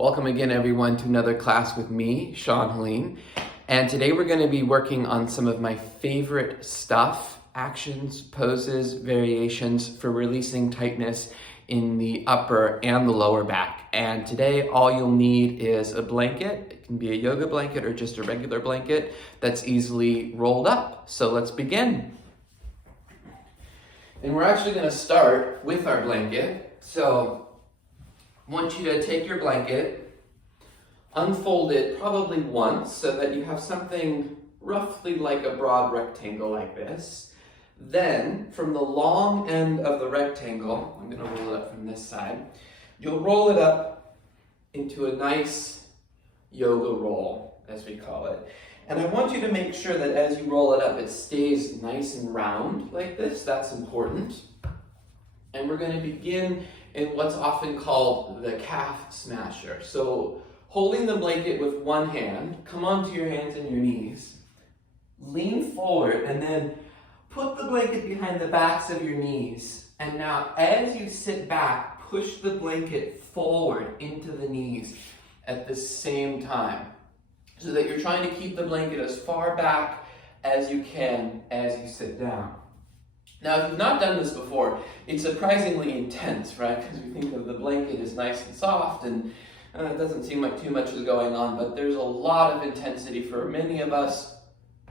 Welcome again, everyone, to another class with me, Haleen. And today we're going to be working on some of my favorite stuff, actions, poses, variations for releasing tightness in the upper and the lower back. And today all you'll need is a blanket. It can be a yoga blanket or just a regular blanket that's easily rolled up. So let's begin. And we're actually going to start with our blanket. So I want you to take your blanket, unfold it probably once so that you have something roughly like a broad rectangle like this. Then, from the long end of the rectangle, I'm going to roll it up from this side, you'll roll it up into a nice yoga roll, as we call it. And I want you to make sure that as you roll it up, it stays nice and round like this. That's important. And we're going to begin in what's often called the calf smasher. So holding the blanket with one hand, come onto your hands and your knees, lean forward, and then put the blanket behind the backs of your knees. And now as you sit back, push the blanket forward into the knees at the same time, so that you're trying to keep the blanket as far back as you can as you sit down. Now, if you've not done this before, it's surprisingly intense, right? Because we think of the blanket as nice and soft and it doesn't seem like too much is going on, but there's a lot of intensity for many of us,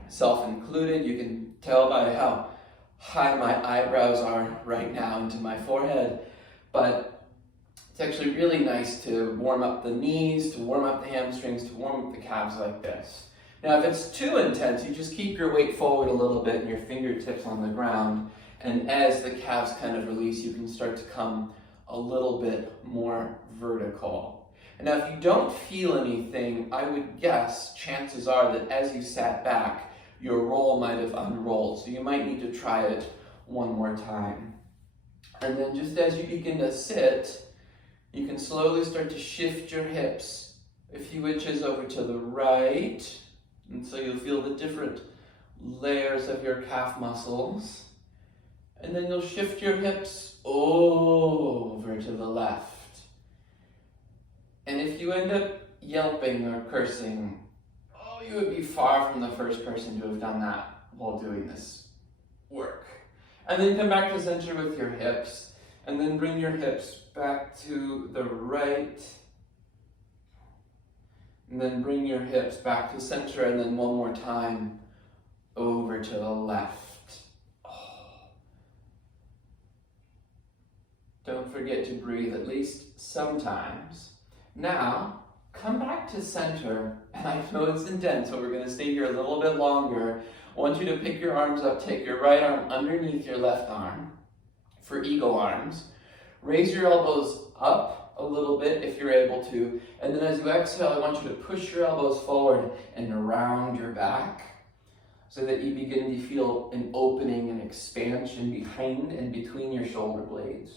self included. You can tell by how high my eyebrows are right now into my forehead, but it's actually really nice to warm up the knees, to warm up the hamstrings, to warm up the calves like this. Now, if it's too intense, you just keep your weight forward a little bit and your fingertips on the ground. And as the calves kind of release, you can start to come a little bit more vertical. And now, if you don't feel anything, I would guess chances are that as you sat back, your roll might have unrolled. So you might need to try it one more time. And then just as you begin to sit, you can slowly start to shift your hips a few inches over to the right. And so you'll feel the different layers of your calf muscles. And then you'll shift your hips over to the left. And if you end up yelping or cursing, you would be far from the first person to have done that while doing this work. And then come back to center with your hips. And then bring your hips back to the right. And then bring your hips back to center, and then one more time over to the left. Don't forget to breathe at least sometimes. Now, come back to center, and I know it's intense, but we're going to stay here a little bit longer. I want you to pick your arms up, take your right arm underneath your left arm for eagle arms. Raise your elbows up a little bit if you're able to, and then as you exhale, I want you to push your elbows forward and around your back so that you begin to feel an opening and expansion behind and between your shoulder blades.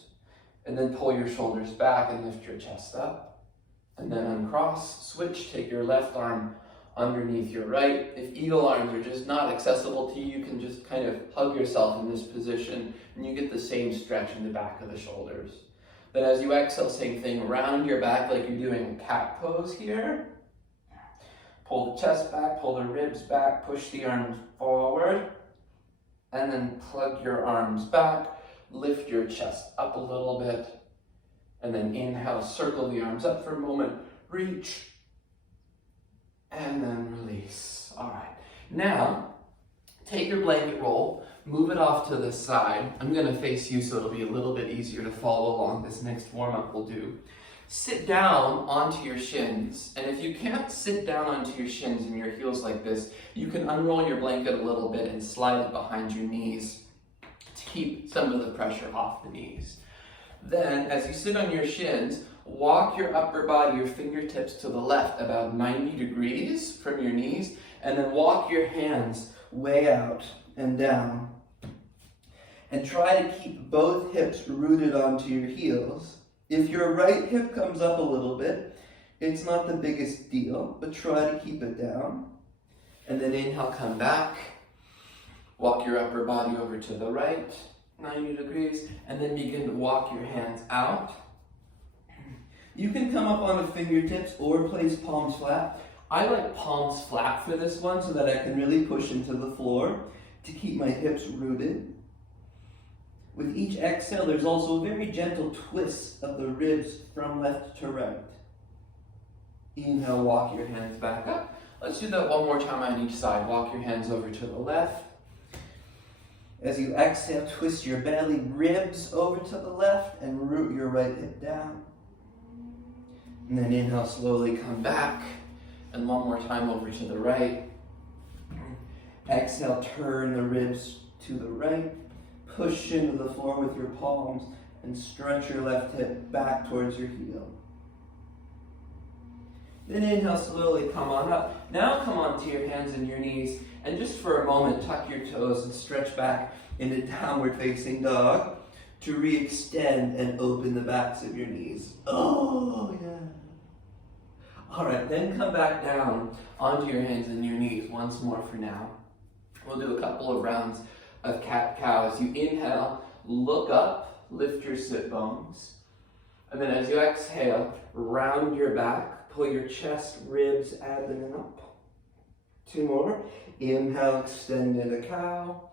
And then pull your shoulders back and lift your chest up. And then uncross, switch, take your left arm underneath your right. If eagle arms are just not accessible to you, you can just kind of hug yourself in this position and you get the same stretch in the back of the shoulders. Then as you exhale, same thing, round your back like you're doing a cat pose here. Pull the chest back, pull the ribs back, push the arms forward, and then plug your arms back. Lift your chest up a little bit, and then inhale, circle the arms up for a moment, reach, and then release. All right, now take your blanket roll, move it off to the side. I'm going to face you so it'll be a little bit easier to follow along. This next warm-up will do. Sit down onto your shins, and if you can't sit down onto your shins and your heels like this, you can unroll your blanket a little bit and slide it behind your knees to keep some of the pressure off the knees. Then, as you sit on your shins, walk your upper body, your fingertips to the left about 90 degrees from your knees, and then walk your hands way out and down. And try to keep both hips rooted onto your heels. If your right hip comes up a little bit, it's not the biggest deal, but try to keep it down. And then inhale, come back. Walk your upper body over to the right, 90 degrees, and then begin to walk your hands out. You can come up on the fingertips or place palms flat. I like palms flat for this one so that I can really push into the floor to keep my hips rooted. With each exhale, there's also a very gentle twist of the ribs from left to right. Inhale, walk your hands back up. Let's do that one more time on each side. Walk your hands over to the left. As you exhale, twist your belly, ribs over to the left, and root your right hip down. And then inhale, slowly come back. And one more time over to the right. Exhale, turn the ribs to the right. Push into the floor with your palms and stretch your left hip back towards your heel. Then inhale, slowly come on up. Now come onto your hands and your knees, and just for a moment, tuck your toes and stretch back into downward facing dog to re-extend and open the backs of your knees. Oh, yeah. All right, then come back down onto your hands and your knees once more for now. We'll do a couple of rounds of cat-cow. As you inhale, look up, lift your sit bones. And then as you exhale, round your back, pull your chest, ribs, abdomen up. Two more. Inhale, extend into cow.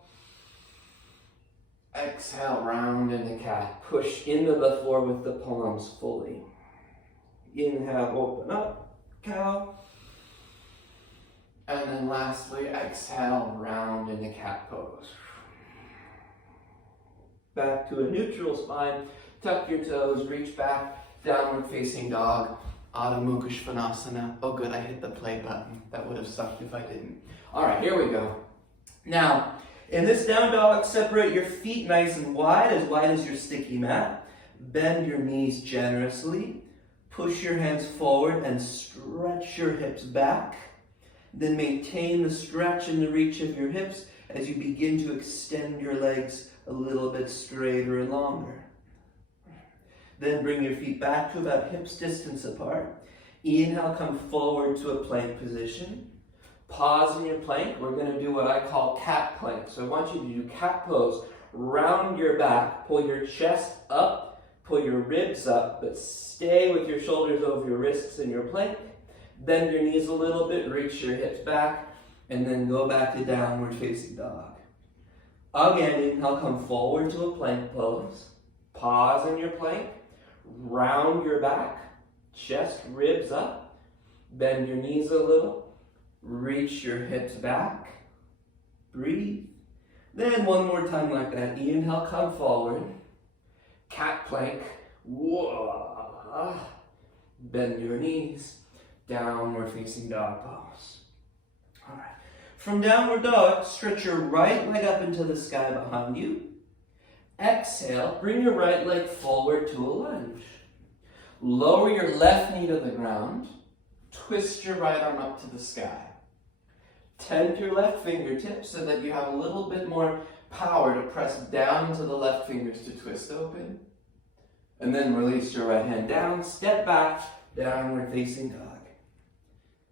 Exhale, round into cat. Push into the floor with the palms fully. Inhale, open up, cow. And then lastly, exhale, round into cat pose. Back to a neutral spine. Tuck your toes, reach back, downward facing dog. Adho Mukha Svanasana. Oh good, I hit the play button. That would have sucked if I didn't. All right, here we go. Now, in this down dog, separate your feet nice and wide as your sticky mat. Bend your knees generously. Push your hands forward and stretch your hips back. Then maintain the stretch and the reach of your hips as you begin to extend your legs a little bit straighter and longer. Then bring your feet back to about hips distance apart. Inhale, come forward to a plank position. Pause in your plank. We're going to do what I call cat plank. So I want you to do cat pose. Round your back, pull your chest up, pull your ribs up, but stay with your shoulders over your wrists in your plank. Bend your knees a little bit, reach your hips back, and then go back to downward facing dog. Again, inhale, come forward to a plank pose. Pause in your plank. Round your back, chest, ribs up. Bend your knees a little. Reach your hips back. Breathe. Then one more time like that. Inhale, come forward. Cat plank. Whoa. Bend your knees. Downward facing dog pose. All right. From downward dog, stretch your right leg up into the sky behind you. Exhale, bring your right leg forward to a lunge. Lower your left knee to the ground. Twist your right arm up to the sky. Tend your left fingertips so that you have a little bit more power to press down into the left fingers to twist open. And then release your right hand down. Step back, downward facing dog.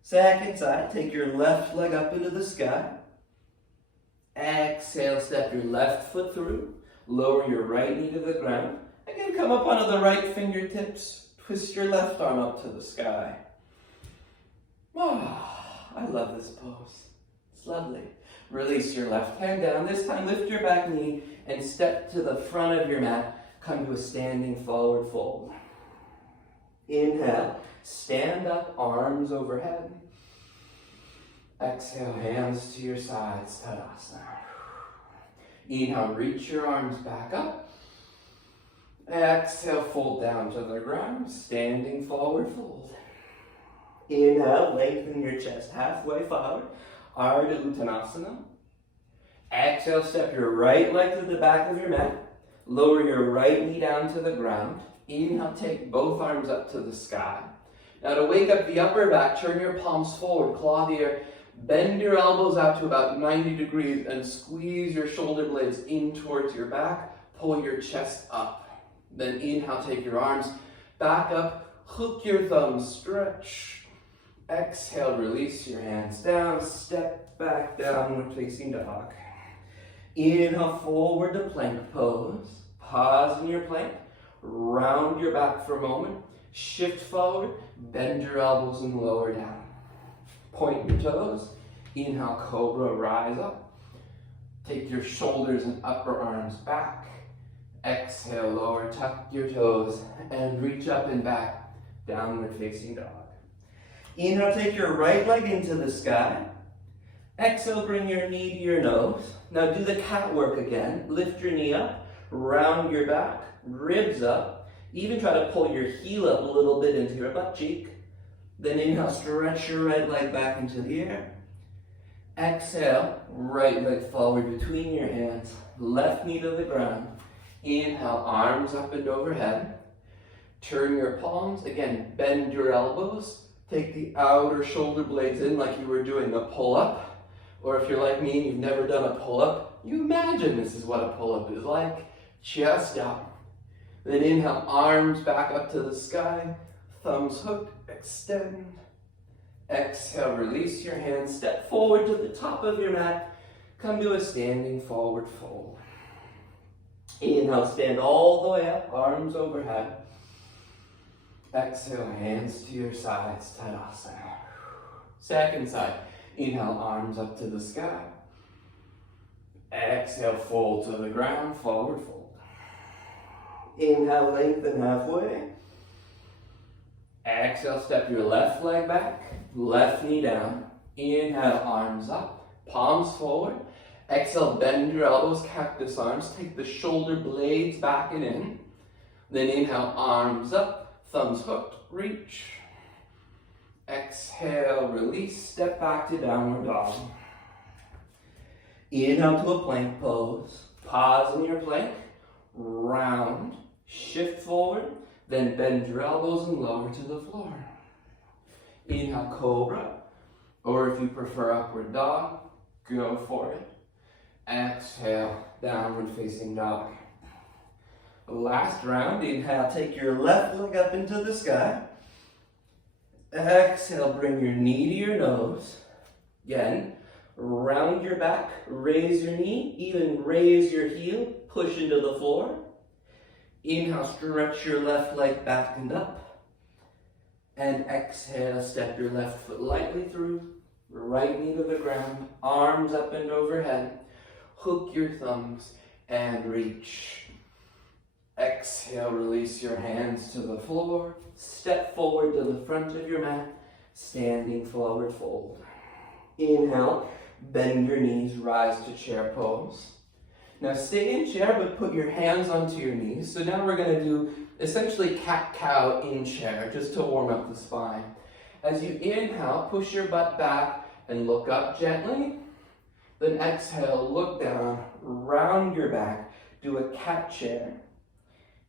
Second side, take your left leg up into the sky. Exhale, step your left foot through. Lower your right knee to the ground. Again, come up onto the right fingertips. Twist your left arm up to the sky. Oh, I love this pose. It's lovely. Release your left hand down. This time, lift your back knee and step to the front of your mat. Come to a standing forward fold. Inhale, stand up, arms overhead. Exhale, hands to your sides, Tadasana. Inhale, reach your arms back up. Exhale, fold down to the ground, standing forward fold. Inhale, lengthen your chest halfway forward, Ardha Uttanasana. Exhale, step your right leg to the back of your mat. Lower your right knee down to the ground. Inhale, take both arms up to the sky. Now to wake up the upper back, turn your palms forward, claw the air. Bend your elbows out to about 90 degrees and squeeze your shoulder blades in towards your back. Pull your chest up. Then inhale, take your arms back up. Hook your thumbs, stretch. Exhale, release your hands down. Step back, downward facing dog. Inhale, forward to plank pose. Pause in your plank. Round your back for a moment. Shift forward, bend your elbows and lower down. Point your toes. Inhale, cobra, rise up. Take your shoulders and upper arms back. Exhale, lower, tuck your toes, and reach up and back, downward facing dog. Inhale, take your right leg into the sky. Exhale, bring your knee to your nose. Now do the cat work again. Lift your knee up, round your back, ribs up. Even try to pull your heel up a little bit into your butt cheek. Then inhale, stretch your right leg back into the air. Exhale, right leg forward between your hands, left knee to the ground. Inhale, arms up and overhead. Turn your palms, again, bend your elbows. Take the outer shoulder blades in like you were doing a pull-up. Or if you're like me and you've never done a pull-up, you imagine this is what a pull-up is like. Chest up. Then inhale, arms back up to the sky. Thumbs hooked, extend. Exhale, release your hands. Step forward to the top of your mat. Come to a standing forward fold. Inhale, stand all the way up, arms overhead. Exhale, hands to your sides, Tadasana. Second side. Inhale, arms up to the sky. Exhale, fold to the ground, forward fold. Inhale, lengthen halfway. Exhale, step your left leg back, left knee down. Inhale, arms up, palms forward. Exhale, bend your elbows, cactus arms. Take the shoulder blades back and in. Then inhale, arms up, thumbs hooked, reach. Exhale, release, step back to downward dog. Inhale to a plank pose. Pause in your plank, round, shift forward, then bend your elbows and lower to the floor. Inhale, cobra, or if you prefer upward dog, go for it. Exhale, downward facing dog. Last round, inhale, take your left leg up into the sky. Exhale, bring your knee to your nose. Again, round your back, raise your knee, even raise your heel, push into the floor. Inhale, stretch your left leg back and up. And exhale, step your left foot lightly through, right knee to the ground, arms up and overhead. Hook your thumbs and reach. Exhale, release your hands to the floor. Step forward to the front of your mat, standing forward fold. Inhale, bend your knees, rise to chair pose. Now stay in chair, but put your hands onto your knees. So now we're going to do essentially cat-cow in chair, just to warm up the spine. As you inhale, push your butt back and look up gently. Then exhale, look down, round your back, do a cat chair.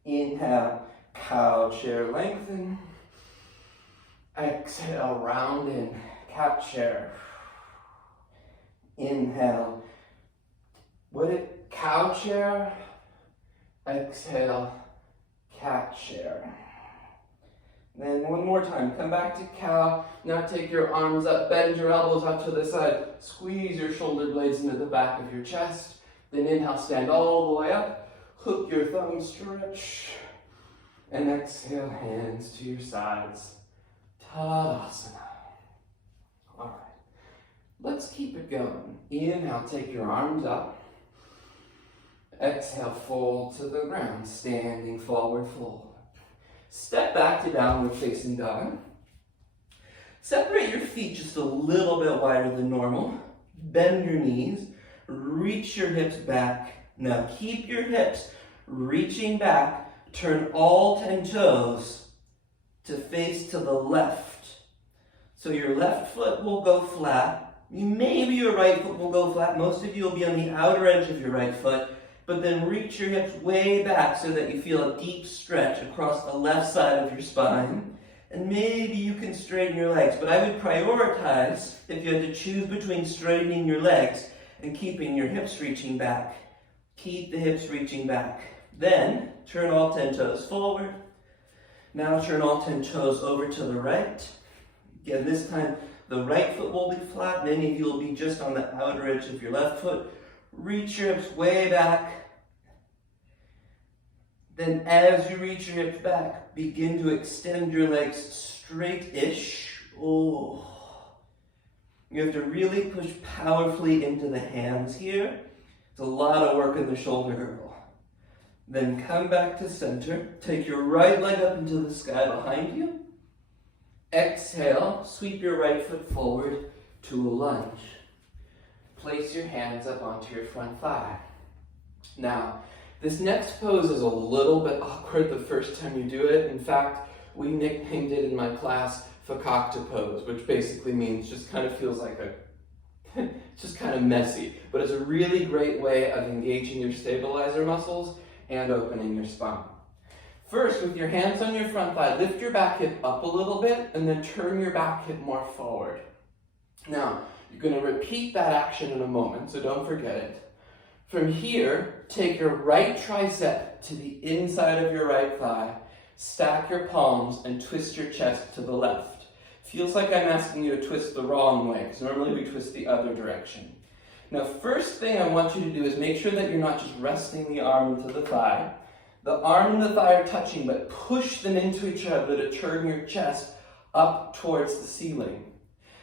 Inhale, cow chair, lengthen. Exhale, round in, cat chair. Inhale, cow chair. Exhale, cat chair. Then one more time, come back to cow. Now take your arms up, bend your elbows up to the side. Squeeze your shoulder blades into the back of your chest. Then inhale, stand all the way up. Hook your thumbs, stretch. And exhale, hands to your sides. Tadasana. All right, let's keep it going. Inhale, take your arms up. Exhale, fold to the ground, standing forward fold. Step back to downward facing dog. Separate your feet just a little bit wider than normal. Bend your knees, reach your hips back. Now keep your hips reaching back. Turn all 10 toes to face to the left. So your left foot will go flat. Maybe your right foot will go flat. Most of you will be on the outer edge of your right foot. But then reach your hips way back so that you feel a deep stretch across the left side of your spine. And maybe you can straighten your legs. But I would prioritize, if you had to choose between straightening your legs and keeping your hips reaching back. Keep the hips reaching back. Then turn all 10 toes forward. Now turn all 10 toes over to the right. Again, this time the right foot will be flat. Many of you will be just on the outer edge of your left foot. Reach your hips way back. Then as you reach your hips back, begin to extend your legs straight-ish. Oh. You have to really push powerfully into the hands here. It's a lot of work in the shoulder girdle. Then come back to center. Take your right leg up into the sky behind you. Exhale, sweep your right foot forward to a lunge. Place your hands up onto your front thigh. Now, this next pose is a little bit awkward the first time you do it. In fact, we nicknamed it in my class fakakta pose, which basically means just kind of feels like it's just kind of messy. But it's a really great way of engaging your stabilizer muscles and opening your spine. First, with your hands on your front thigh, lift your back hip up a little bit and then turn your back hip more forward. Now, you're going to repeat that action in a moment, so don't forget it. From here, take your right tricep to the inside of your right thigh, stack your palms, and twist your chest to the left. Feels like I'm asking you to twist the wrong way, because normally we twist the other direction. Now, first thing I want you to do is make sure that you're not just resting the arm into the thigh. The arm and the thigh are touching, but push them into each other to turn your chest up towards the ceiling.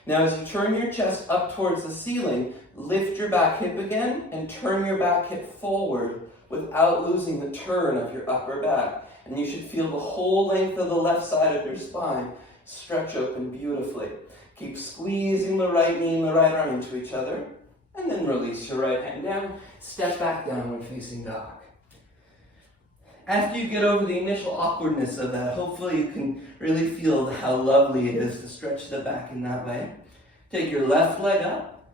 Now, as you turn your chest up towards the ceiling, lift your back hip again and turn your back hip forward without losing the turn of your upper back. And you should feel the whole length of the left side of your spine stretch open beautifully. Keep squeezing the right knee and the right arm into each other, and then release your right hand down. Step back downward facing dog. After you get over the initial awkwardness of that, hopefully you can really feel how lovely it is to stretch the back in that way. Take your left leg up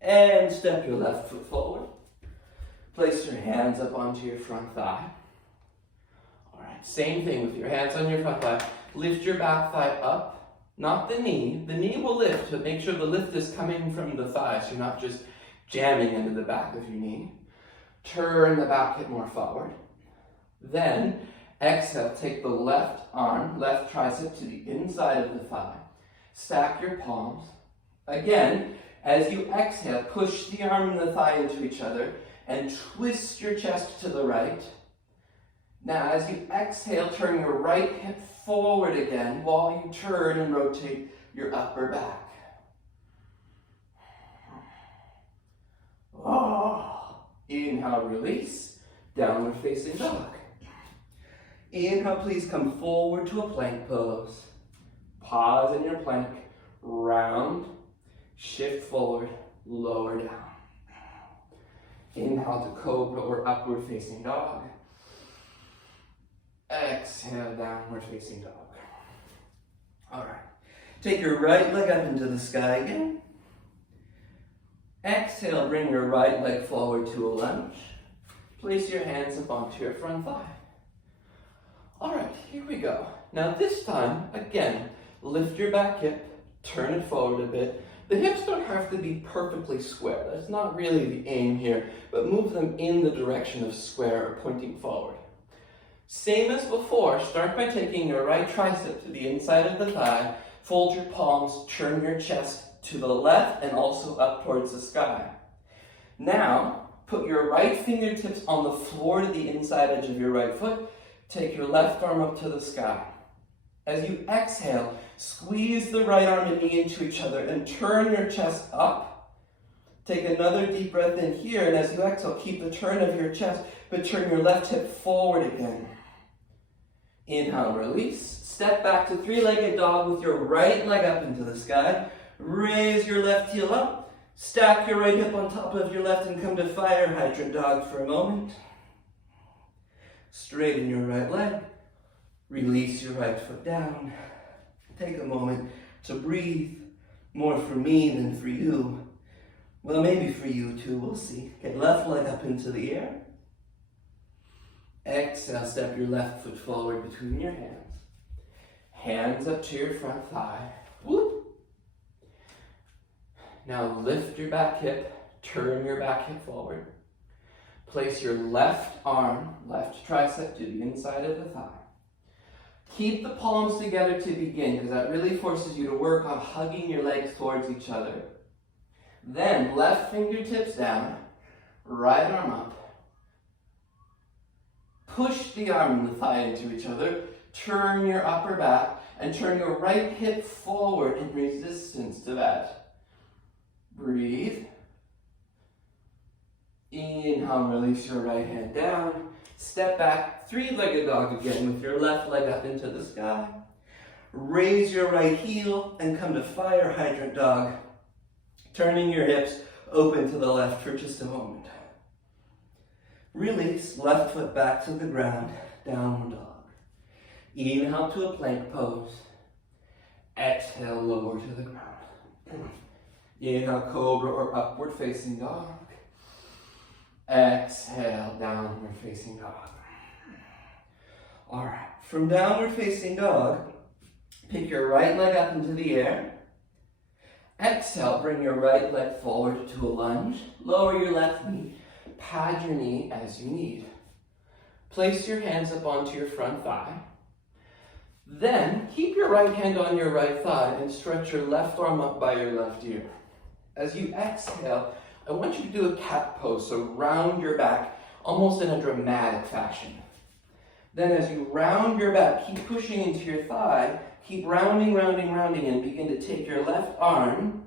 and step your left foot forward. Place your hands up onto your front thigh. All right, same thing with your hands on your front thigh. Lift your back thigh up, not the knee. The knee will lift, but make sure the lift is coming from the thigh, so you're not just jamming into the back of your knee. Turn the back hip more forward. Then, exhale, take the left arm, left tricep to the inside of the thigh. Stack your palms. Again, as you exhale, push the arm and the thigh into each other and twist your chest to the right. Now, as you exhale, turn your right hip forward again while you turn and rotate your upper back. Oh. Inhale, release, downward facing dog. Inhale, please come forward to a plank pose. Pause in your plank, round, shift forward, lower down. Inhale to cobra or upward facing dog. Exhale, downward facing dog. All right. Take your right leg up into the sky again. Exhale, bring your right leg forward to a lunge. Place your hands up onto your front thigh. All right, here we go. Now this time, again, lift your back hip, turn it forward a bit. The hips don't have to be perfectly square. That's not really the aim here, but move them in the direction of square or pointing forward. Same as before, start by taking your right tricep to the inside of the thigh, fold your palms, turn your chest to the left and also up towards the sky. Now, put your right fingertips on the floor to the inside edge of your right foot. Take your left arm up to the sky. As you exhale, squeeze the right arm and knee into each other and turn your chest up. Take another deep breath in here, and as you exhale, keep the turn of your chest, but turn your left hip forward again. Inhale, release. Step back to three-legged dog with your right leg up into the sky. Raise your left heel up. Stack your right hip on top of your left and come to fire hydrant dog for a moment. Straighten your right leg. Release your right foot down. Take a moment to breathe. More for me than for you. Well, maybe for you too, we'll see. Get left leg up into the air. Exhale, step your left foot forward between your hands. Hands up to your front thigh. Whoop. Now lift your back hip, turn your back hip forward. Place your left arm, left tricep to the inside of the thigh. Keep the palms together to begin, because that really forces you to work on hugging your legs towards each other. Then left fingertips down, right arm up. Push the arm and the thigh into each other. turn your upper back and turn your right hip forward in resistance to that. Breathe. Inhale, release your right hand down. Step back, three-legged dog again with your left leg up into the sky. Raise your right heel and come to fire hydrant dog. Turning your hips open to the left for just a moment. Release, left foot back to the ground, downward dog. Inhale to a plank pose. Exhale, lower to the ground. Inhale, cobra or upward facing dog. Exhale, downward facing dog. All right, from downward facing dog, pick your right leg up into the air. Exhale, bring your right leg forward to a lunge. Lower your left knee. Pad your knee as you need. Place your hands up onto your front thigh. Then keep your right hand on your right thigh and stretch your left arm up by your left ear. As you exhale, I want you to do a cat pose, so round your back almost in a dramatic fashion. Then as you round your back, keep pushing into your thigh, keep rounding, rounding, rounding, and begin to take your left arm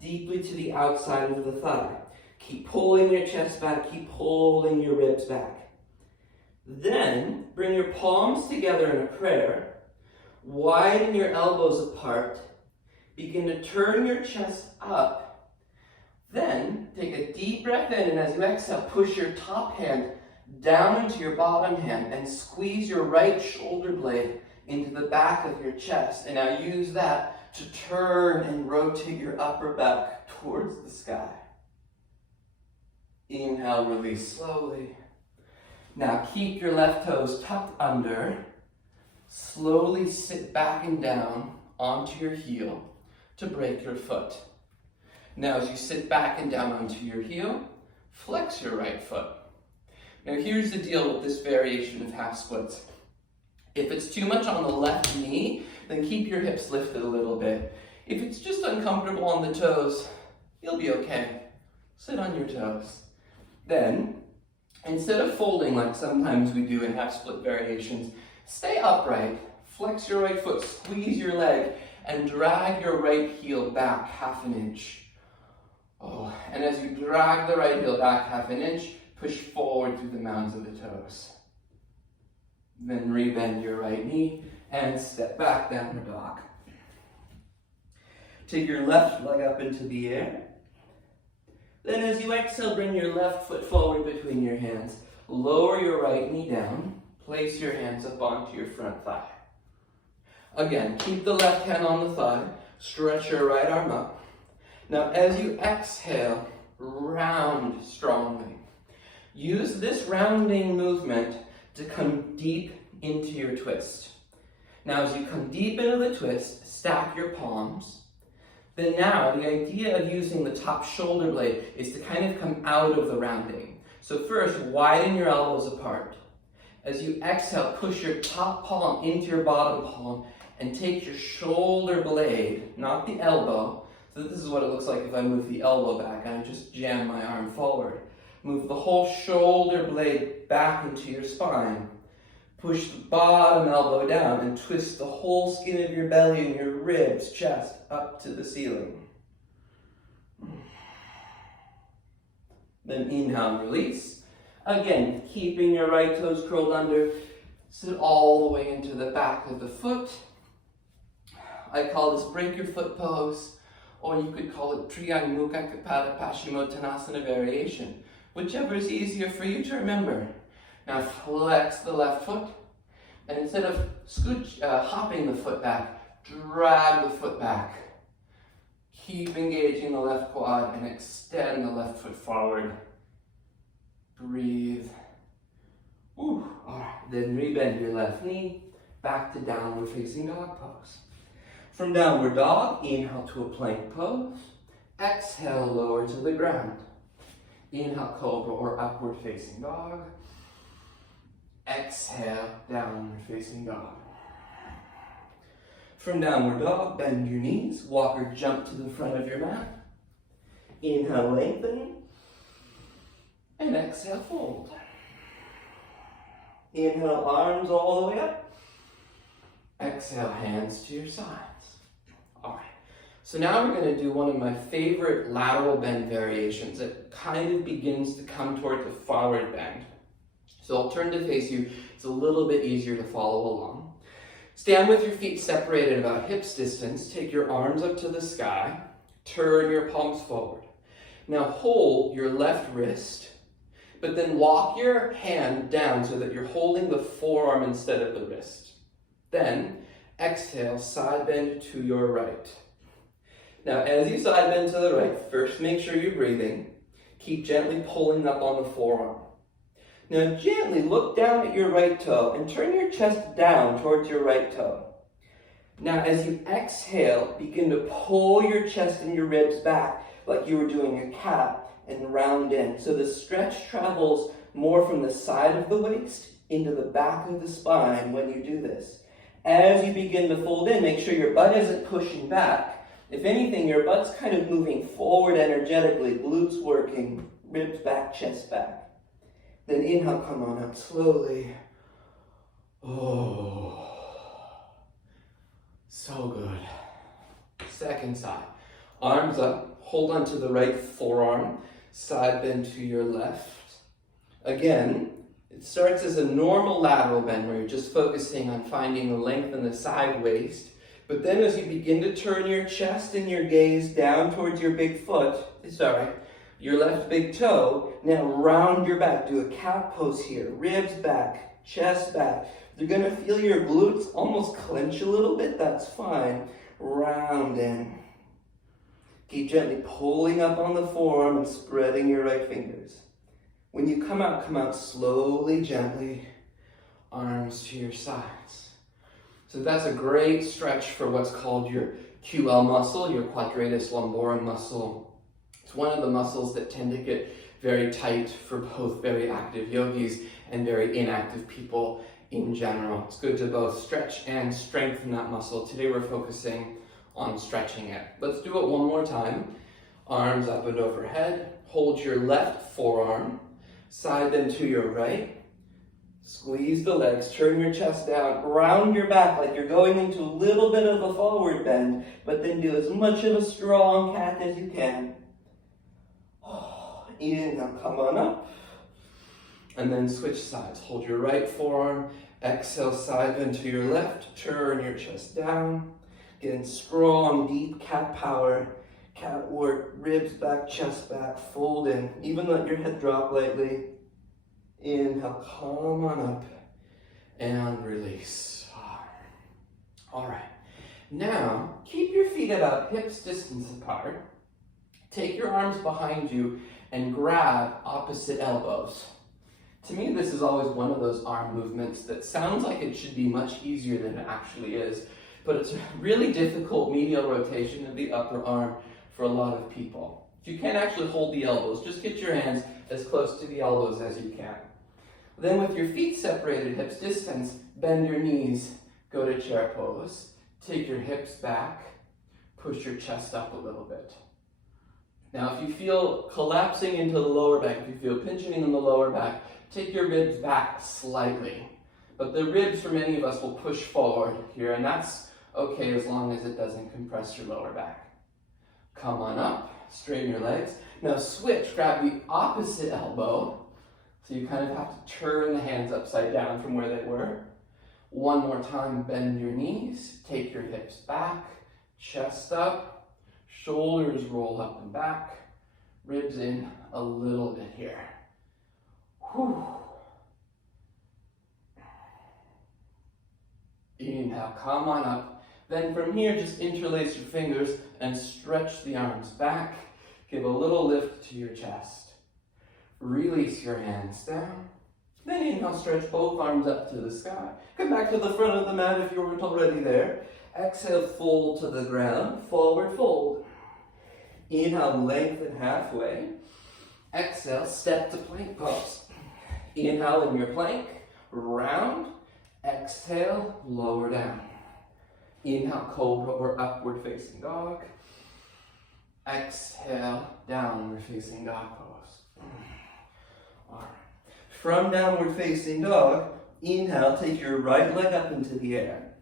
deeply to the outside of the thigh. Keep pulling your chest back, keep pulling your ribs back. Then bring your palms together in a prayer, widen your elbows apart, begin to turn your chest up. Then take a deep breath in, and as you exhale, push your top hand down into your bottom hand and squeeze your right shoulder blade into the back of your chest. And now use that to turn and rotate your upper back towards the sky. Inhale, release slowly. Now keep your left toes tucked under. Slowly sit back and down onto your heel to break your foot. Now as you sit back and down onto your heel, flex your right foot. Now here's the deal with this variation of half splits. If it's too much on the left knee, then keep your hips lifted a little bit. If it's just uncomfortable on the toes, you'll be okay. Sit on your toes. Then, instead of folding like sometimes we do in half split variations, stay upright, flex your right foot, squeeze your leg, and drag your right heel back half an inch. Oh, and as you drag the right heel back half an inch, push forward through the mounds of the toes. Then rebend your right knee and step back, downward dog. Take your left leg up into the air. Then as you exhale, bring your left foot forward between your hands. Lower your right knee down. Place your hands up onto your front thigh. Again, keep the left hand on the thigh. Stretch your right arm up. Now as you exhale, round strongly. Use this rounding movement to come deep into your twist. Now as you come deep into the twist, stack your palms. Then now the idea of using the top shoulder blade is to kind of come out of the rounding. So first, widen your elbows apart. As you exhale, push your top palm into your bottom palm and take your shoulder blade, not the elbow. So this is what it looks like if I move the elbow back and I just jam my arm forward. Move the whole shoulder blade back into your spine. Push the bottom elbow down and twist the whole skin of your belly and your ribs, chest, up to the ceiling. Then inhale and release. Again, keeping your right toes curled under. Sit all the way into the back of the foot. I call this break your foot pose, or you could call it Triang Mukha Kapala Paschimottanasana variation. Whichever is easier for you to remember. Now flex the left foot, and instead of hopping the foot back, drag the foot back. Keep engaging the left quad and extend the left foot forward. Breathe. All right. Then rebend your left knee back to downward facing dog pose. From downward dog, inhale to a plank pose. Exhale, lower to the ground. Inhale, cobra or upward facing dog. Exhale, downward facing dog. From downward dog, bend your knees, walk or jump to the front of your mat. Inhale, lengthen. And exhale, fold. Inhale, arms all the way up. Exhale, hands to your sides. All right. So now we're going to do one of my favorite lateral bend variations. It kind of begins to come toward the forward bend. So I'll turn to face you. It's a little bit easier to follow along. Stand with your feet separated about hips distance. Take your arms up to the sky. Turn your palms forward. Now hold your left wrist, but then walk your hand down so that you're holding the forearm instead of the wrist. Then exhale, side bend to your right. Now as you side bend to the right, first make sure you're breathing. Keep gently pulling up on the forearm. Now gently look down at your right toe and turn your chest down towards your right toe. Now as you exhale, begin to pull your chest and your ribs back like you were doing a cat and round in. So the stretch travels more from the side of the waist into the back of the spine when you do this. As you begin to fold in, make sure your butt isn't pushing back. If anything, your butt's kind of moving forward energetically, glutes working, ribs back, chest back. Then inhale, come on up slowly. Oh, so good. Second side. Arms up, hold onto the right forearm, side bend to your left. Again, it starts as a normal lateral bend where you're just focusing on finding the length in the side waist. But then as you begin to turn your chest and your gaze down towards your your left big toe, now round your back. Do a cat pose here. Ribs back, chest back. You're going to feel your glutes almost clench a little bit. That's fine. Round in. Keep gently pulling up on the forearm and spreading your right fingers. When you come out slowly, gently. Arms to your sides. So that's a great stretch for what's called your QL muscle, your quadratus lumborum muscle. It's one of the muscles that tend to get very tight for both very active yogis and very inactive people in general. It's good to both stretch and strengthen that muscle. Today we're focusing on stretching it. Let's do it one more time. Arms up and overhead. Hold your left forearm. Side then to your right. Squeeze the legs, turn your chest down, round your back like you're going into a little bit of a forward bend, but then do as much of a strong cat as you can. Inhale, come on up. And then switch sides. Hold your right forearm. Exhale, side bend to your left. Turn your chest down. Getting strong, deep cat power. Cat work. Ribs back, chest back. Fold in. Even let your head drop lightly. Inhale, come on up. And release. All right. Now, keep your feet about hips distance apart. Take your arms behind you and grab opposite elbows. To me, this is always one of those arm movements that sounds like it should be much easier than it actually is, but it's a really difficult medial rotation of the upper arm for a lot of people. If you can't actually hold the elbows, just get your hands as close to the elbows as you can. Then with your feet separated hips distance, bend your knees, go to chair pose, take your hips back, push your chest up a little bit. Now, if you feel collapsing into the lower back, if you feel pinching in the lower back, take your ribs back slightly. But the ribs, for many of us, will push forward here, and that's okay as long as it doesn't compress your lower back. Come on up, straighten your legs. Now switch, grab the opposite elbow. So you kind of have to turn the hands upside down from where they were. One more time, bend your knees, take your hips back, chest up. Shoulders roll up and back, ribs in a little bit here. Whew. Inhale, come on up. Then from here, just interlace your fingers and stretch the arms back. Give a little lift to your chest. Release your hands down. Then inhale, stretch both arms up to the sky. Come back to the front of the mat if you weren't already there. Exhale, fold to the ground, forward fold. Inhale, lengthen halfway. Exhale, step to plank pose. Inhale in your plank, round. Exhale, lower down. Inhale, cobra or upward facing dog. Exhale, downward facing dog pose. All right. From downward facing dog, inhale, take your right leg up into the air.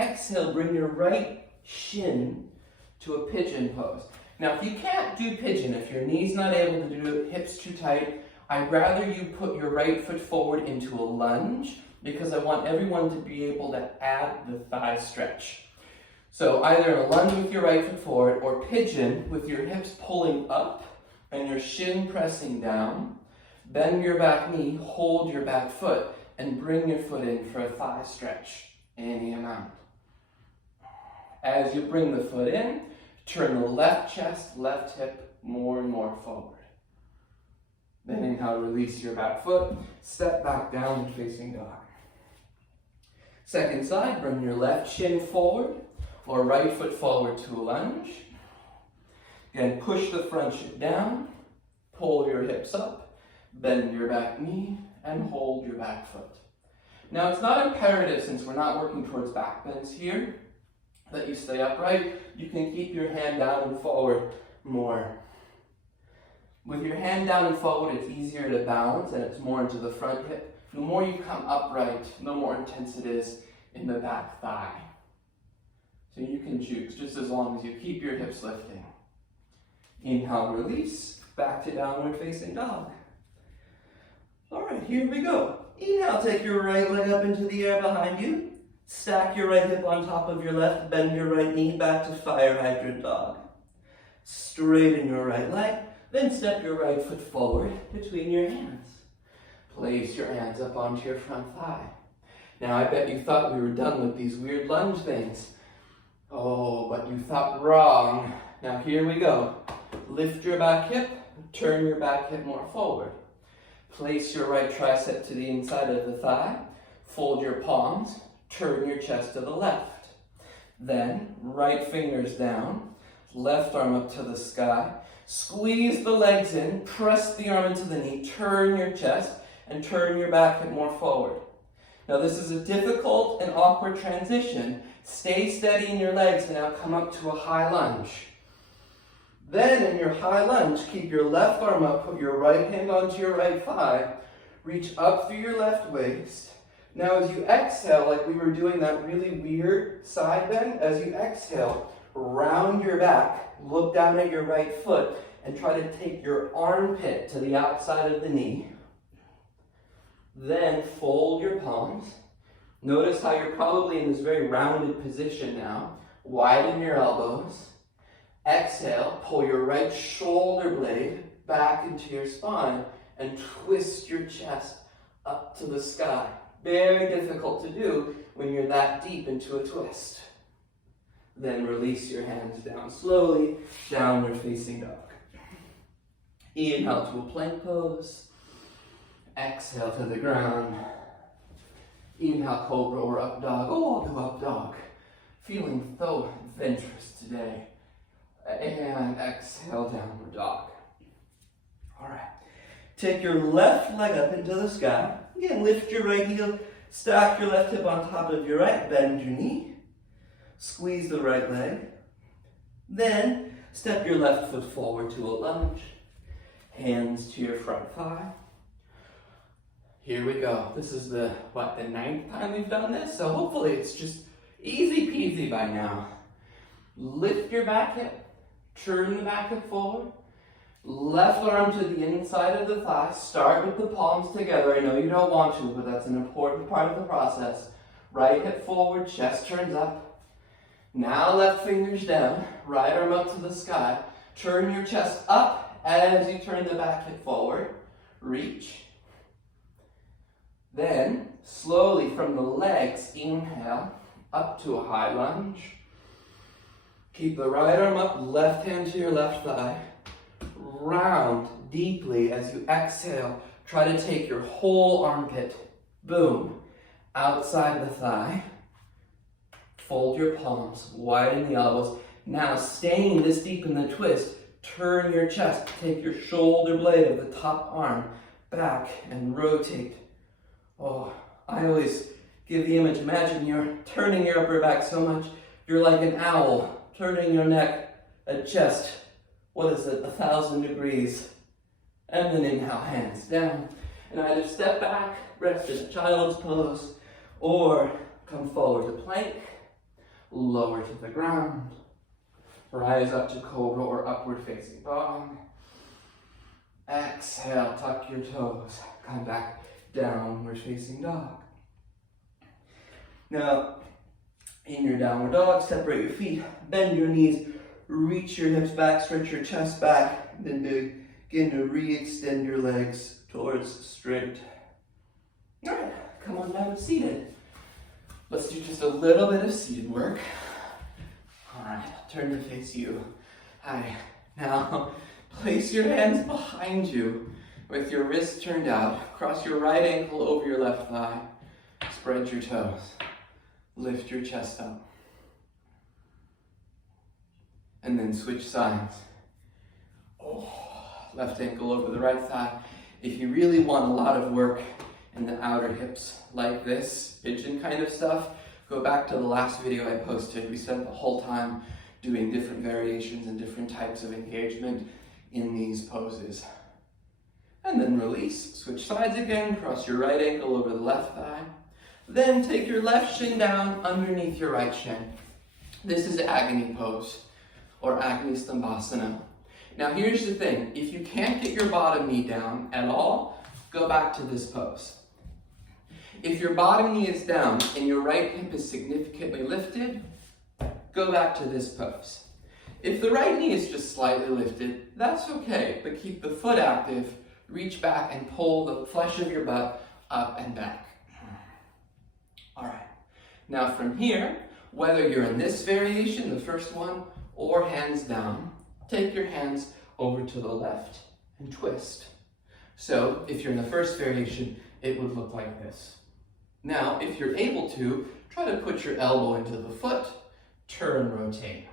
Exhale, bring your right shin to a pigeon pose. Now, if you can't do pigeon, if your knee's not able to do it, hips too tight, I'd rather you put your right foot forward into a lunge because I want everyone to be able to add the thigh stretch. So either a lunge with your right foot forward or pigeon with your hips pulling up and your shin pressing down. Bend your back knee, hold your back foot, and bring your foot in for a thigh stretch. Any amount. As you bring the foot in, turn the left chest, left hip more and more forward. Then inhale, release your back foot, step back down facing dog. Second side, bring your left shin forward or right foot forward to a lunge. Again, push the front shin down, pull your hips up, bend your back knee, and hold your back foot. Now, it's not imperative, since we're not working towards back bends here, that you stay upright. You can keep your hand down and forward more. With your hand down and forward, it's easier to balance and it's more into the front hip. The more you come upright, the more intense it is in the back thigh. So you can choose, just as long as you keep your hips lifting. Inhale, release, back to downward facing dog. All right, here we go. Inhale, take your right leg up into the air behind you. Stack your right hip on top of your left, bend your right knee back to fire hydrant dog. Straighten your right leg, then step your right foot forward between your hands. Place your hands up onto your front thigh. Now, I bet you thought we were done with these weird lunge things. Oh, but you thought wrong. Now, here we go. Lift your back hip, turn your back hip more forward. Place your right tricep to the inside of the thigh. Fold your palms, turn your chest to the left. Then, right fingers down, left arm up to the sky. Squeeze the legs in, press the arm into the knee, turn your chest, and turn your back hip more forward. Now, this is a difficult and awkward transition. Stay steady in your legs and now come up to a high lunge. Then, in your high lunge, keep your left arm up, put your right hand onto your right thigh, reach up through your left waist. Now, as you exhale, like we were doing that really weird side bend, as you exhale, round your back, look down at your right foot, and try to take your armpit to the outside of the knee. Then fold your palms. Notice how you're probably in this very rounded position now. Widen your elbows. Exhale, pull your right shoulder blade back into your spine and twist your chest up to the sky. Very difficult to do when you're that deep into a twist. Then release your hands down slowly, downward facing dog. Inhale to a plank pose. Exhale to the ground. Inhale, cobra or up dog. Oh, I'll do up dog. Feeling so adventurous today. And exhale, downward dog. All right. Take your left leg up into the sky. Again, lift your right heel. Stack your left hip on top of your right. Bend your knee. Squeeze the right leg. Then, step your left foot forward to a lunge. Hands to your front thigh. Here we go. This is the 9th time we've done this, so hopefully it's just easy peasy by now. Lift your back hip, turn the back hip forward, left arm to the inside of the thigh. Start with the palms together. I know you don't want to, but that's an important part of the process. Right hip forward, chest turns up. Now left fingers down, right arm up to the sky. Turn your chest up as you turn the back hip forward. Reach. Then, slowly from the legs, inhale, up to a high lunge. Keep the right arm up, left hand to your left thigh. Round deeply as you exhale. Try to take your whole armpit, boom, outside the thigh. Fold your palms, widen the elbows. Now, staying this deep in the twist, turn your chest, take your shoulder blade of the top arm back and rotate. Oh, I always give the image, imagine you're turning your upper back so much, you're like an owl, turning your neck and chest, 1,000 degrees. And then inhale, hands down. And either step back, rest in a child's pose, or come forward to plank. lower to the ground. Rise up to cobra or upward facing dog. Exhale, tuck your toes. Come back, downward facing dog. Now, in your downward dog, separate your feet, bend your knees, reach your hips back, stretch your chest back, then begin to re-extend your legs towards straight. All right, come on down to seated. Let's do just a little bit of seated work. All right, turn to face you. Hi. Now, place your hands behind you with your wrists turned out. Cross your right ankle over your left thigh. Spread your toes. Lift your chest up. And then switch sides. Oh, left ankle over the right thigh. If you really want a lot of work in the outer hips, like this, pigeon kind of stuff, go back to the last video I posted. We spent the whole time doing different variations and different types of engagement in these poses. And then release, switch sides again, cross your right ankle over the left thigh. Then take your left shin down underneath your right shin. This is Agni pose, or Agni Stambhasana. Now here's the thing, if you can't get your bottom knee down at all, go back to this pose. If your bottom knee is down and your right hip is significantly lifted, go back to this pose. If the right knee is just slightly lifted, that's okay, but keep the foot active, reach back and pull the flesh of your butt up and back. All right, now from here, whether you're in this variation, the first one, or hands down, take your hands over to the left and twist. So if you're in the first variation, it would look like this. Now, if you're able to, try to put your elbow into the foot, turn, rotate.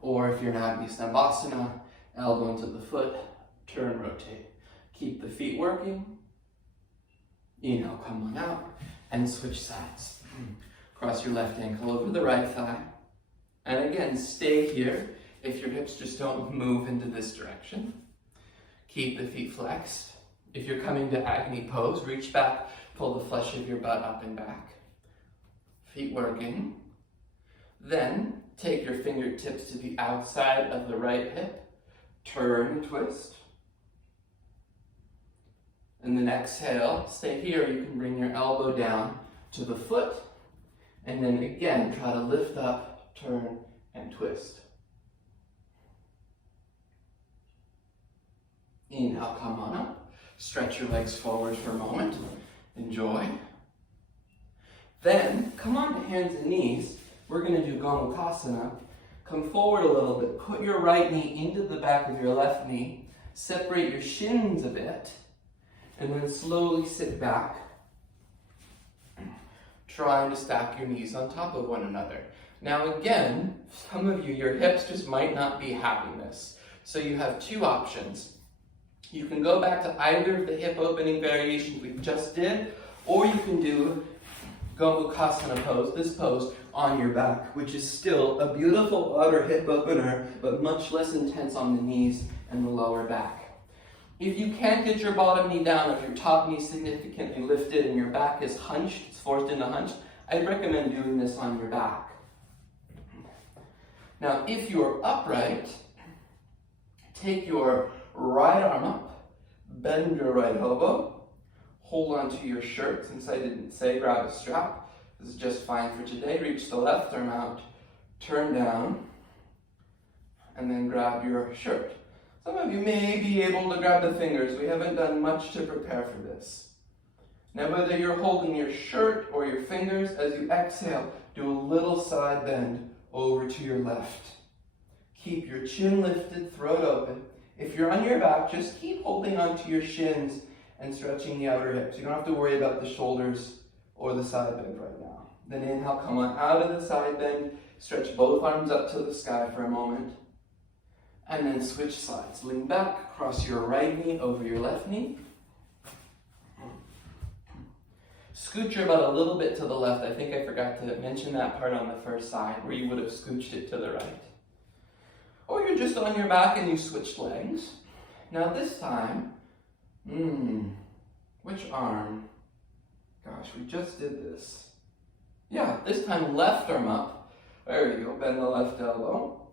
Or if you're in Agni Stambhasana, elbow into the foot, turn, rotate. Keep the feet working. Inhale, come on out, and switch sides. Cross your left ankle over the right thigh. And again, stay here if your hips just don't move into this direction. Keep the feet flexed. If you're coming to Agni pose, reach back, pull the flesh of your butt up and back. Feet working. Then take your fingertips to the outside of the right hip. Turn and twist. And then exhale, stay here. You can bring your elbow down to the foot. And then again, try to lift up, turn, and twist. Inhale, come on up. Stretch your legs forward for a moment. Enjoy. Then, come on to hands and knees. We're going to do Gomukhasana. Come forward a little bit. Put your right knee into the back of your left knee. Separate your shins a bit. And then slowly sit back. Trying to stack your knees on top of one another. Now again, some of you, your hips just might not be having this. So you have two options. You can go back to either of the hip opening variations we just did, or you can do Gomukhasana pose, this pose, on your back, which is still a beautiful outer hip opener, but much less intense on the knees and the lower back. If you can't get your bottom knee down, if your top knee is significantly lifted and your back is hunched, it's forced into hunch, I'd recommend doing this on your back. Now, if you're upright, take your right arm up, bend your right elbow, hold onto your shirt. Since I didn't say grab a strap, this is just fine for today. Reach the left arm out, turn down, and then grab your shirt. Some of you may be able to grab the fingers. We haven't done much to prepare for this. Now, whether you're holding your shirt or your fingers, as you exhale, do a little side bend over to your left. Keep your chin lifted, throat open. If you're on your back, just keep holding onto your shins and stretching the outer hips. You don't have to worry about the shoulders or the side bend right now. Then inhale, come on out of the side bend. Stretch both arms up to the sky for a moment. And then switch sides. Lean back, cross your right knee over your left knee. Scoot your butt a little bit to the left. I think I forgot to mention that part on the first side where you would have scooched it to the right. Or you're just on your back and you switched legs. Now this time, which arm? Gosh, we just did this. Yeah, this time left arm up. There you go, bend the left elbow.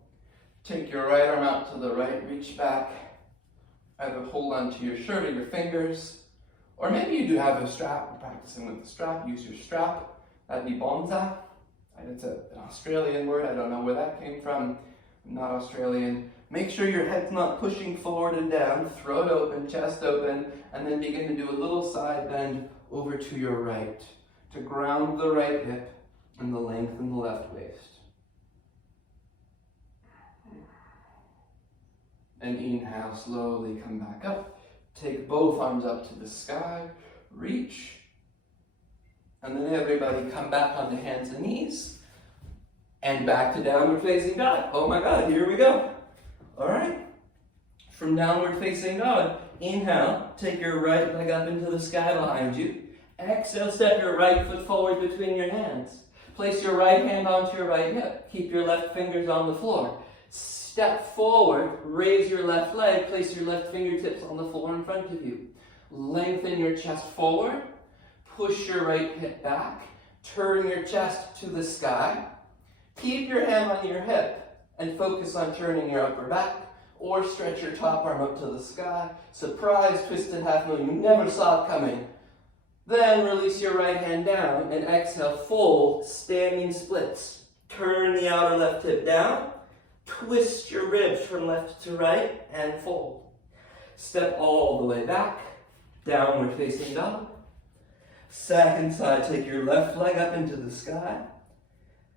Take your right arm out to the right, reach back. Either hold onto your shirt or your fingers. Or maybe you do have a strap, you're practicing with the strap, use your strap. That'd be bonza. It's an Australian word, I don't know where that came from. I'm not Australian. Make sure your head's not pushing forward and down, throat open, chest open, and then begin to do a little side bend over to your right to ground the right hip and the lengthen the left waist. And inhale, slowly come back up. Take both arms up to the sky, reach. And then everybody come back onto hands and knees. And back to downward facing dog. Oh my God, here we go. All right. From downward facing dog, inhale, take your right leg up into the sky behind you. Exhale, step your right foot forward between your hands. Place your right hand onto your right hip. Keep your left fingers on the floor. Step forward, raise your left leg, place your left fingertips on the floor in front of you. Lengthen your chest forward, push your right hip back, turn your chest to the sky. Keep your hand on your hip and focus on turning your upper back, or stretch your top arm up to the sky. Surprise, twisted half moon, you never saw it coming. Then release your right hand down and exhale, fold, standing splits. Turn the outer left hip down. Twist your ribs from left to right and fold. Step all the way back, downward facing dog. Second side, take your left leg up into the sky.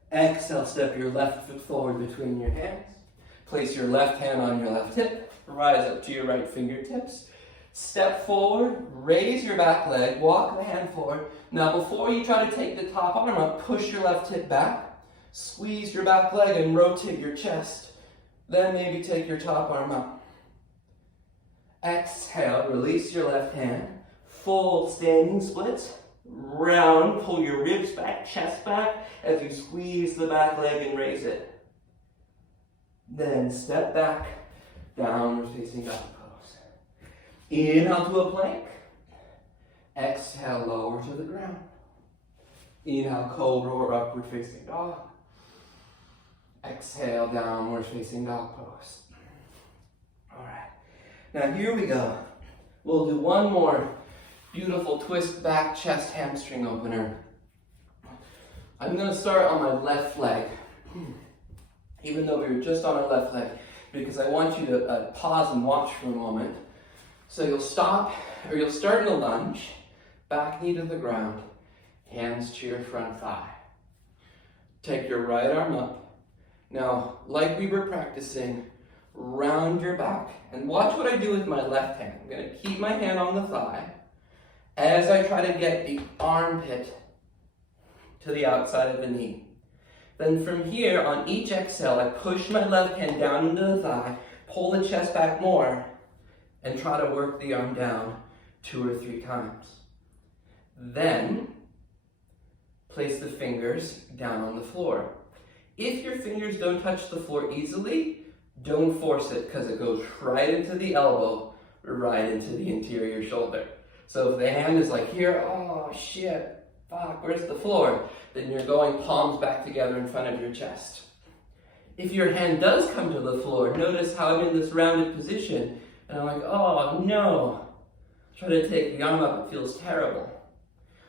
Exhale, step your left foot forward between your hands. Place your left hand on your left hip. Rise up to your right fingertips. Step forward, raise your back leg, walk the hand forward. Now before you try to take the top arm up, push your left hip back. Squeeze your back leg and rotate your chest. Then maybe take your top arm up. Exhale, release your left hand. Fold, standing splits. Round, pull your ribs back, chest back, as you squeeze the back leg and raise it. Then step back, downward facing dog pose. Inhale to a plank. Exhale, lower to the ground. Inhale, cobra or upward facing dog. Exhale, downward facing dog pose. All right. Now here we go. We'll do one more beautiful twist back chest hamstring opener. I'm going to start on my left leg, even though we were just on our left leg, because I want you to pause and watch for a moment. So you'll stop, or you'll start in a lunge, back knee to the ground, hands to your front thigh. Take your right arm up. Now, like we were practicing, round your back. And watch what I do with my left hand. I'm going to keep my hand on the thigh as I try to get the armpit to the outside of the knee. Then from here, on each exhale, I push my left hand down into the thigh, pull the chest back more, and try to work the arm down 2 or 3 times. Then, place the fingers down on the floor. If your fingers don't touch the floor easily, don't force it, because it goes right into the elbow, right into the interior shoulder. So if the hand is like here, oh shit, fuck, where's the floor? Then you're going palms back together in front of your chest. If your hand does come to the floor, notice how I'm in this rounded position, and I'm like, oh no. Try to take the arm up, it feels terrible.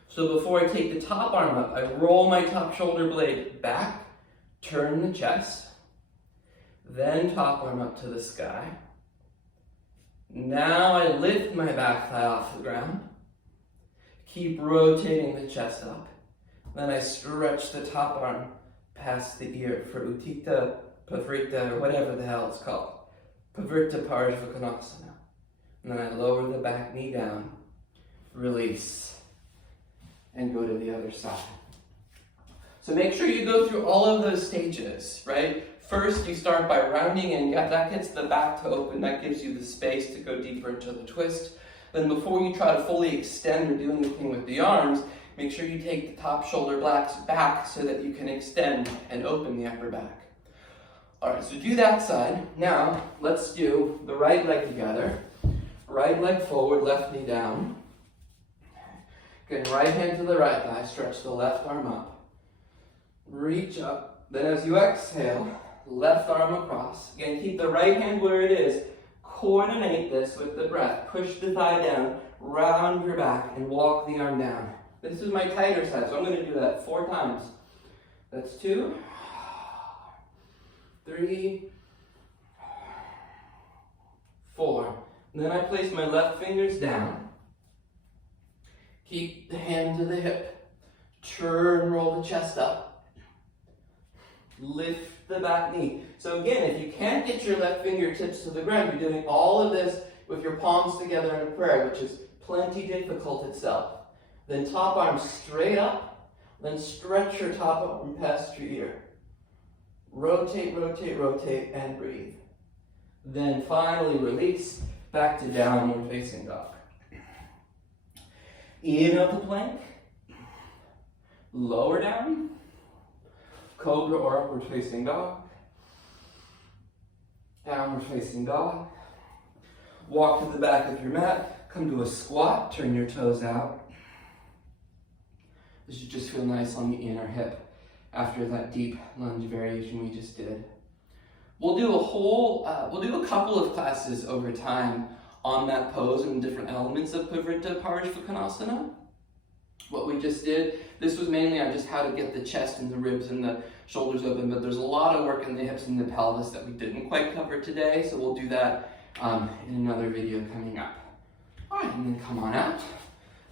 So before I take the top arm up, I roll my top shoulder blade back, turn the chest, then top arm up to the sky. Now I lift my back thigh off the ground, keep rotating the chest up, then I stretch the top arm past the ear for Utthita, Pavrita, or whatever the hell it's called, Pavrita Parsvakonasana. And then I lower the back knee down, release, and go to the other side. So make sure you go through all of those stages, right? First, you start by rounding and that gets the back to open. That gives you the space to go deeper into the twist. Then before you try to fully extend or do anything with the arms, make sure you take the top shoulder blades back so that you can extend and open the upper back. All right, so do that side. Now, let's do the right leg together. Right leg forward, left knee down. Again, right hand to the right thigh, stretch the left arm up. Reach up. Then as you exhale, left arm across. Again, keep the right hand where it is. Coordinate this with the breath. Push the thigh down, round your back, and walk the arm down. This is my tighter side, so I'm going to do that 4 times. That's 2, 3, 4. And then I place my left fingers down. Keep the hand to the hip. Turn, roll the chest up. Lift the back knee. So again, if you can't get your left fingertips to the ground, you're doing all of this with your palms together in a prayer, which is plenty difficult itself. Then top arm straight up. Then stretch your top arm past your ear. Rotate, rotate, rotate, and breathe. Then finally release back to downward facing dog. Inhale to plank. Lower down. Cobra or upward facing dog. Downward facing dog. Walk to the back of your mat. Come to a squat. Turn your toes out. This should just feel nice on the inner hip after that deep lunge variation we just did. We'll do a couple of classes over time on that pose and different elements of Pavrita Parishvakonasana. What we just did, this was mainly on just how to get the chest and the ribs and the shoulders open, but there's a lot of work in the hips and the pelvis that we didn't quite cover today, so we'll do that in another video coming up. All right, and then come on out.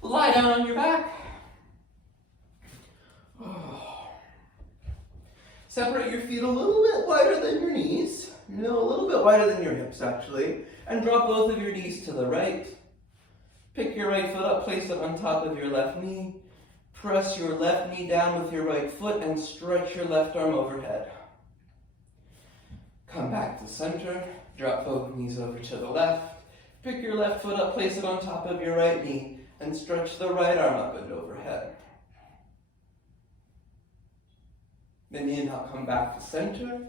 Lie down on your back. Separate your feet a little bit wider than your knees. A little bit wider than your hips, actually. And drop both of your knees to the right. Pick your right foot up, place it on top of your left knee. Press your left knee down with your right foot and stretch your left arm overhead. Come back to center. Drop both knees over to the left. Pick your left foot up, place it on top of your right knee, and stretch the right arm up and overhead. Then inhale, come back to center.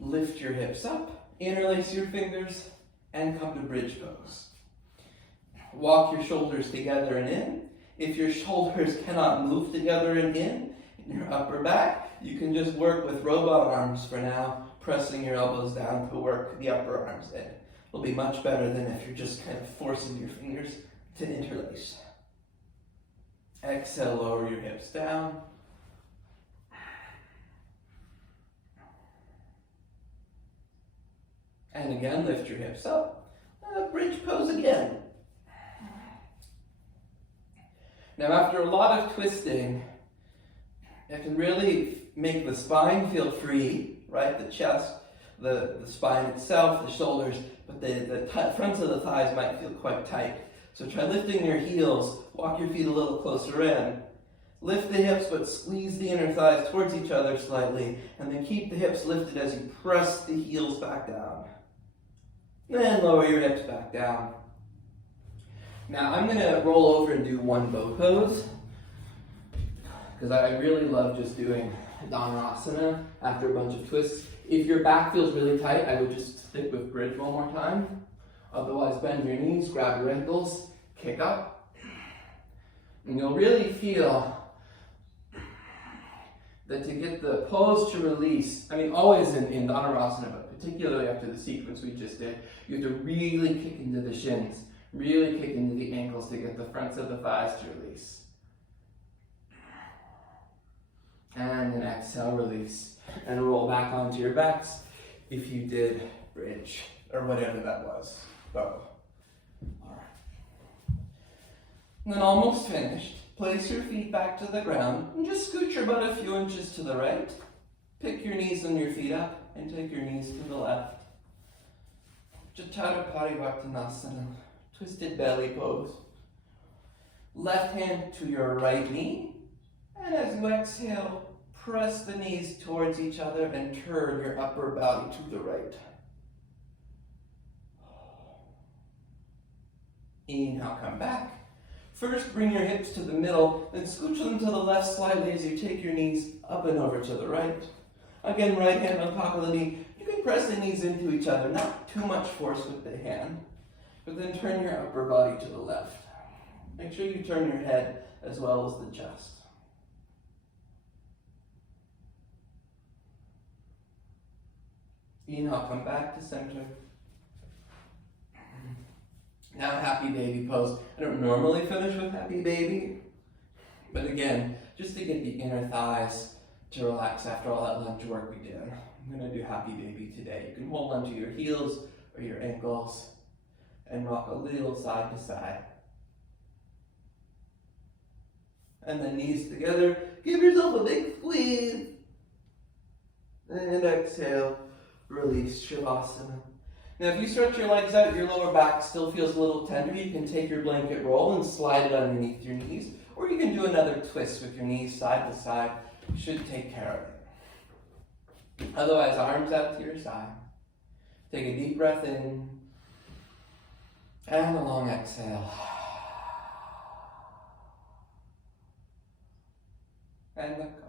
Lift your hips up, interlace your fingers, and come to bridge pose. Walk your shoulders together and in. If your shoulders cannot move together and in your upper back, you can just work with robot arms for now, pressing your elbows down to work the upper arms in. It'll be much better than if you're just kind of forcing your fingers to interlace. Exhale, lower your hips down. And again, lift your hips up. Bridge pose again. Now, after a lot of twisting, it can really make the spine feel free, right? The chest, the spine itself, the shoulders, but the fronts of the thighs might feel quite tight. So try lifting your heels, walk your feet a little closer in. Lift the hips, but squeeze the inner thighs towards each other slightly, and then keep the hips lifted as you press the heels back down. Then lower your hips back down. Now I'm going to roll over and do one bow pose, because I really love just doing Dhanurasana after a bunch of twists. If your back feels really tight, I would just stick with bridge one more time. Otherwise, bend your knees, grab your ankles, kick up. And you'll really feel that to get the pose to release, always in Dhanurasana, but particularly after the sequence we just did, you have to really kick into the shins, really kick into the ankles to get the fronts of the thighs to release. And then exhale, release, and roll back onto your backs if you did bridge, or whatever that was. Bow. All right. And then almost finished. Place your feet back to the ground and just scoot your butt a few inches to the right. Pick your knees and your feet up and take your knees to the left. Jatara Parivartanasana, twisted belly pose. Left hand to your right knee, and as you exhale, press the knees towards each other and turn your upper body to the right. Inhale, come back. First, bring your hips to the middle, then scooch them to the left slightly as you take your knees up and over to the right. Again, right hand on top of the knee. You can press the knees into each other, not too much force with the hand, but then turn your upper body to the left. Make sure you turn your head as well as the chest. Inhale, come back to center. Now happy baby pose. I don't normally finish with happy baby, but again, just to get the inner thighs to relax after all that lunge work we did. I'm gonna do happy baby today. You can hold onto your heels or your ankles and rock a little side to side. And then knees together. Give yourself a big squeeze. And exhale, release, Shavasana. Now if you stretch your legs out, your lower back still feels a little tender, you can take your blanket roll and slide it underneath your knees, or you can do another twist with your knees side to side. You should take care of it. Otherwise, arms out to your side. Take a deep breath in, and a long exhale. And let go.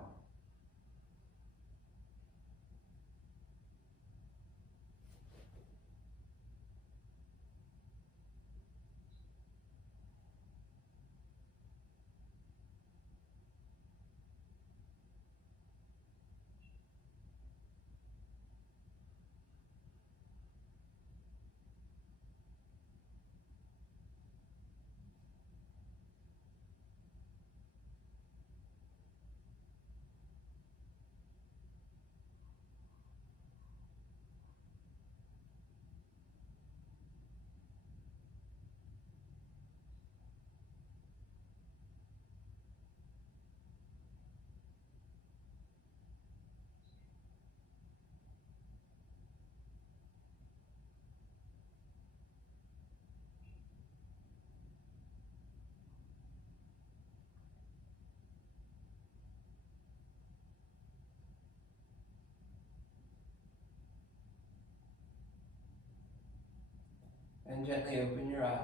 And gently open your eyes.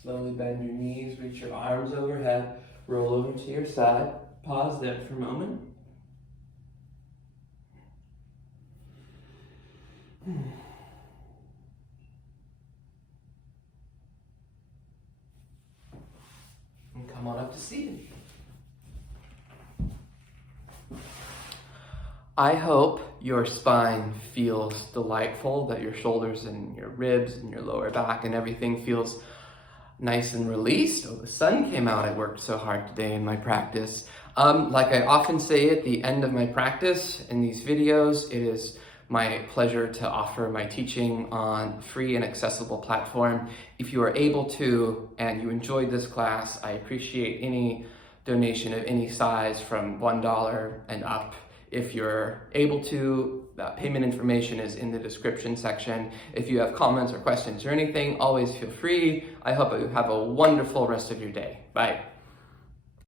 Slowly bend your knees, reach your arms overhead, roll over to your side. Pause there for a moment. And come on up to seated. I hope your spine feels delightful, that your shoulders and your ribs and your lower back and everything feels nice and released. Oh, the sun came out. I worked so hard today in my practice. Like I often say at the end of my practice in these videos, it is my pleasure to offer my teaching on a free and accessible platform. If you are able to and you enjoyed this class, I appreciate any donation of any size from $1 and up. If you're able to, payment information is in the description section. If you have comments or questions or anything, always feel free. I hope you have a wonderful rest of your day. Bye.